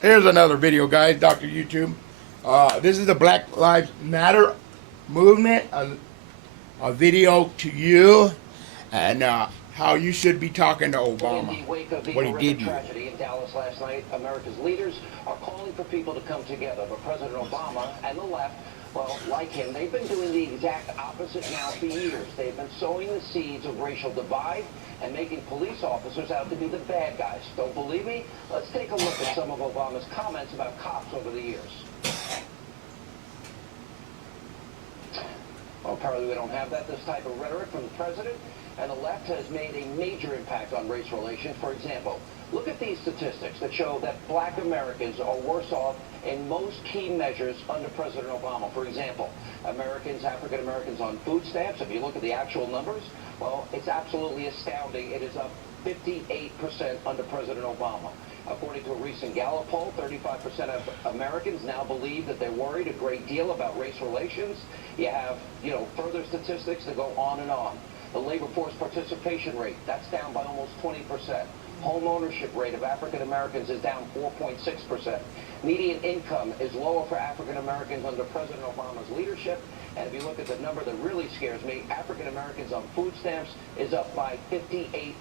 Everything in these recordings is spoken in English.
Here's another video, guys. Dr. YouTube. This is the Black Lives Matter movement. A video to you and how you should be talking to Obama. In the wake of the What he did to you. tragedy in Dallas last night, America's leaders are calling for people to come together. But President Obama and the left, well, like him, they've been doing the exact opposite now for years. They've been sowing the seeds of racial divide and making police officers out to be the bad guys. Don't believe me? Let's take a look at some of Obama's comments about cops over the years. Well, apparently we don't have this type of rhetoric from the president, and the left has made a major impact on race relations. For example, look at these statistics that show that black Americans are worse off in most key measures under President Obama. For example, African Americans on food stamps, if you look at the actual numbers, well, it's absolutely astounding. It is up 58% under President Obama. According to a recent Gallup poll, 35% of Americans now believe that they're worried a great deal about race relations. You have, further statistics that go on and on. The labor force participation rate, that's down by almost 20%. Home ownership rate of African Americans is down 4.6%. Median income is lower for African Americans under President Obama's leadership. And if you look at the number that really scares me, African Americans on food stamps is up by 58%.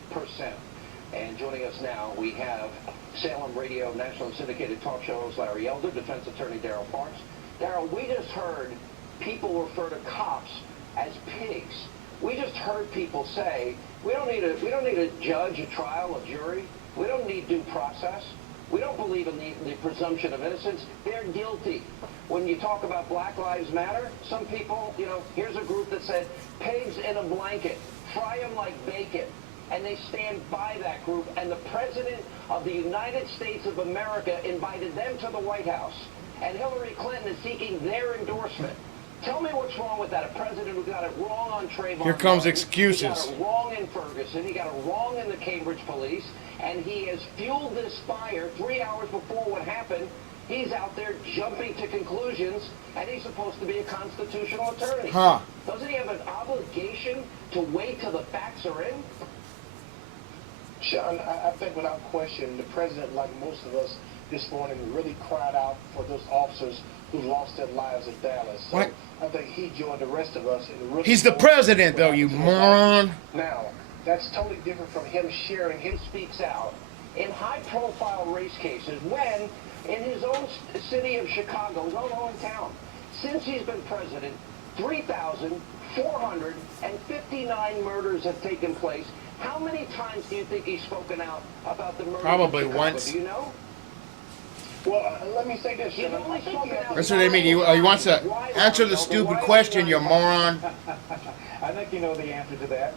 And joining us now, we have Salem Radio National Syndicated Talk Show host Larry Elder, defense attorney Daryl Parks. Daryl, we just heard people refer to cops as pigs. We just heard people say, we don't need a judge, a trial, a jury. We don't need due process. We don't believe in the presumption of innocence. They're guilty. When you talk about Black Lives Matter, some people, here's a group that said, pigs in a blanket, fry them like bacon. And they stand by that group. And the President of the United States of America invited them to the White House. And Hillary Clinton is seeking their endorsement. Tell me what's wrong with that. A president who got it wrong on Trayvon. Here comes Martin. excuses. He got it wrong in Ferguson. He got it wrong in the Cambridge police. And he has fueled this fire 3 hours before what happened. He's out there jumping to conclusions, and he's supposed to be a constitutional attorney. Doesn't he have an obligation to wait till the facts are in? Sean, I think without question, the president, like most of us this morning, really cried out for those officers who lost their lives in Dallas. So what? I think he joined the rest of us in really. He's the president, though, you moron. Now, that's totally different from him sharing. He speaks out in high-profile race cases when, in his own city of Chicago, his own hometown, since he's been president, 3,459 murders have taken place. How many times do you think he's spoken out about the murder? Probably of Chicago? once. Do you know? Well, let me say this. He's only spoken out. That's what I mean. He wants to answer the stupid question, you moron. I think you know the answer to that.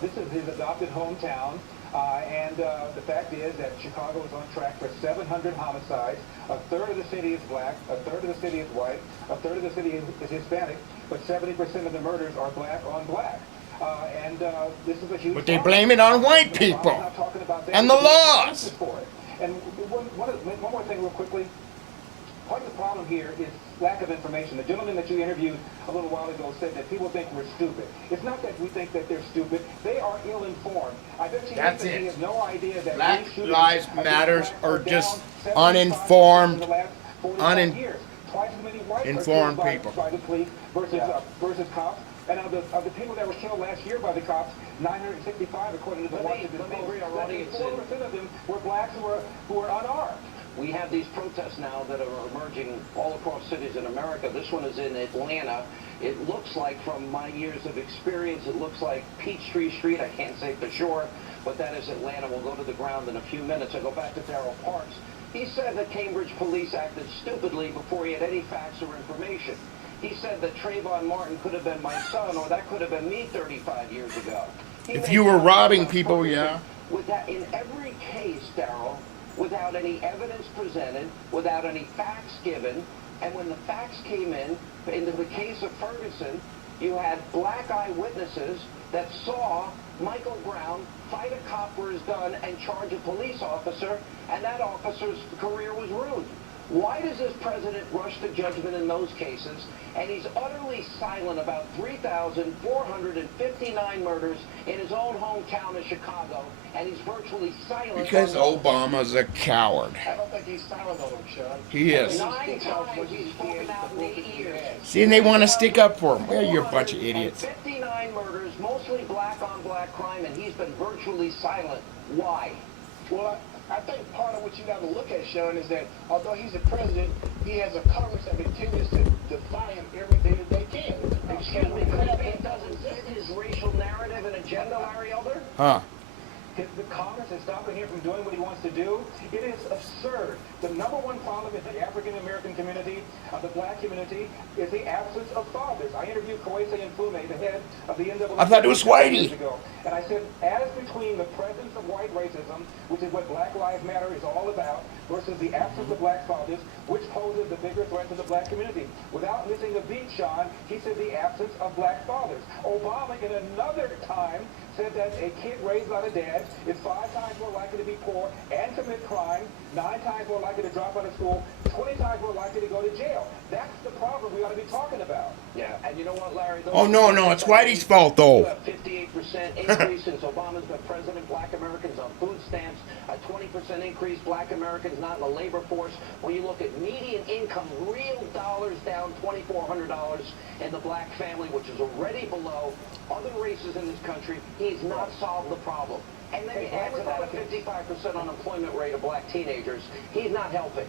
This is his adopted hometown. And the fact is that Chicago is on track for 700 homicides. A third of the city is black, a third of the city is white, a third of the city is Hispanic, but 70% of the murders are black on black. This is a huge But they problem. blame it on white people I'm not talking about that. and the There's laws. answers for it. And one more thing real quickly. Part of the problem here is lack of information. The gentleman that you interviewed a little while ago said that people think we're stupid. It's not that we think that they're stupid. They are ill-informed. I bet you That's that it. he has no idea that Black these shootings Lives against Matters blacks are down just 75% uninformed, in the last 45 years. Twice as many whites are informed killed people. by the police versus cops. And of the people that were killed last year by the cops, 965, according to the Washington Post, 74% of them were blacks who were unarmed. We have these protests now that are emerging all across cities in America. This one is in Atlanta. It looks like, from my years of experience, it looks like Peachtree Street. I can't say for sure, but that is Atlanta. We'll go to the ground in a few minutes. I go back to Daryl Parks. He said that Cambridge police acted stupidly before he had any facts or information. He said that Trayvon Martin could have been my son, or that could have been me 35 years ago. If you were robbing people, yeah. With that, in every case, Daryl, without any evidence presented, without any facts given, and when the facts came in the case of Ferguson, you had black eyewitnesses that saw Michael Brown fight a cop for his gun and charge a police officer, and that officer's career was ruined. Why does this president rush to judgment in those cases, and he's utterly silent about 3,459 murders in his own hometown of Chicago, and he's virtually silent Because on Obama's a coward. I don't think he's silent on him, Sean. He is. 9 times he's spoken out in 8 years. See, and they want to stick up for him. Well, you're a bunch of idiots. 59 murders, mostly black-on-black crime, and he's been virtually silent. Why? Well, I think part of what you got to look at, Sean, is that although he's the president, he has a Congress that continues to defy him every day that they can. Excuse me, because it doesn't fit his racial narrative and agenda, Larry Elder? Huh. The Congress is stopping him from doing what he wants to do. It is absurd. The number one problem in the African-American community, the black community, is the absence of fathers. I interviewed Kwesi Nkrumah, the head of the NAACP. I thought it was Whitey. years ago, and I said, as between the presence of white racism, which is what Black Lives Matter is all about, versus the absence of black fathers, which poses the bigger threat to the black community. Without missing a beat, Sean, he said the absence of black fathers. Obama, in another time, said that a kid raised by a dad is 5 times more likely to be poor and commit crime, 9 times more likely to drop out of school, 20 times more likely to go to jail. That's the problem we ought to be talking about. Yeah, and you know what, Larry? Oh, no, it's Whitey's fault, though. A 58% increase since Obama's been president. Black Americans on food stamps, a 20% increase. Black Americans not in the labor force. When you look at median income, real dollars down $2,400 in the black family, which is already below other races in this country. He's not solved the problem. And then you add to that a 55% unemployment rate of black teenagers. He's not helping.